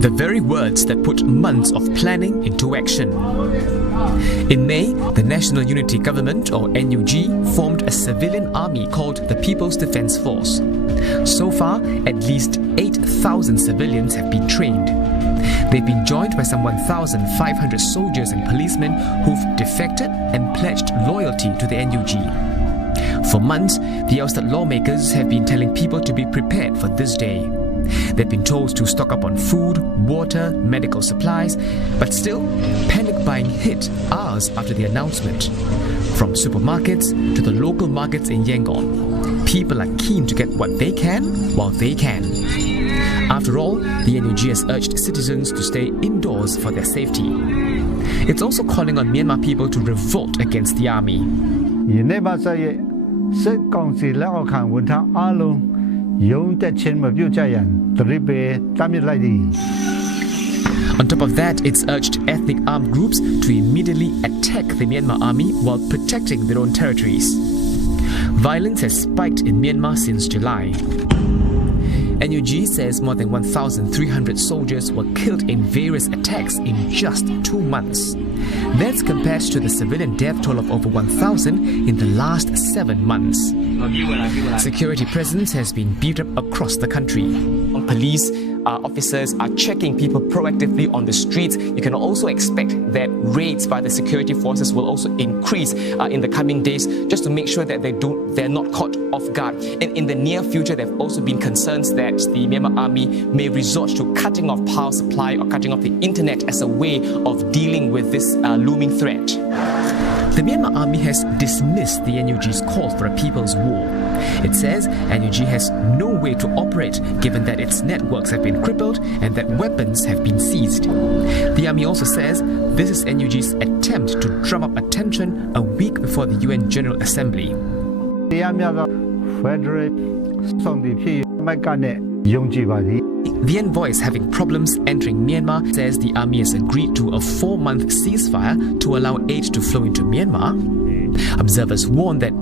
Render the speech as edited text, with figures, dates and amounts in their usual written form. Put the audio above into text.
The very words that put months of planning into action. In May, the National Unity Government, or NUG, formed a civilian army called the People's Defence Force. So far, at least 8,000 civilians have been trained. They've been joined by some 1,500 soldiers and policemen who've defected and pledged loyalty to the NUG. For months, the ousted lawmakers have been telling people to be prepared for this day. They've been told to stock up on food, water, medical supplies, but still, panic buying hit hours after the announcement. From supermarkets to the local markets in Yangon, people are keen to get what they can while they can. After all, the NUG has urged citizens to stay indoors for their safety. It's also calling on Myanmar people to revolt against the army. On top of that, it's urged ethnic armed groups to immediately attack the Myanmar army while protecting their own territories. Violence has spiked in Myanmar since July. NUG says more than 1,300 soldiers were killed in various attacks in just 2 months. That's compared to the civilian death toll of over 1,000 in the last 7 months. Security presence has been beefed up across the country. Police officers are checking people proactively on the streets. You can also expect that raids by the security forces will also increase in the coming days, just to make sure that they're not caught off guard. And in the near future, there have also been concerns that the Myanmar army may resort to cutting off power supply or cutting off the internet as a way of dealing with this looming threat. The Myanmar army has dismissed the NUG's call for a people's war. It says NUG has no way to operate given that its networks have been crippled and that weapons have been seized. The army also says this is NUG's attempt to drum up attention a week before the UN General Assembly. The envoy is having problems entering Myanmar, says the army has agreed to a 4-month ceasefire to allow aid to flow into Myanmar. Observers warn that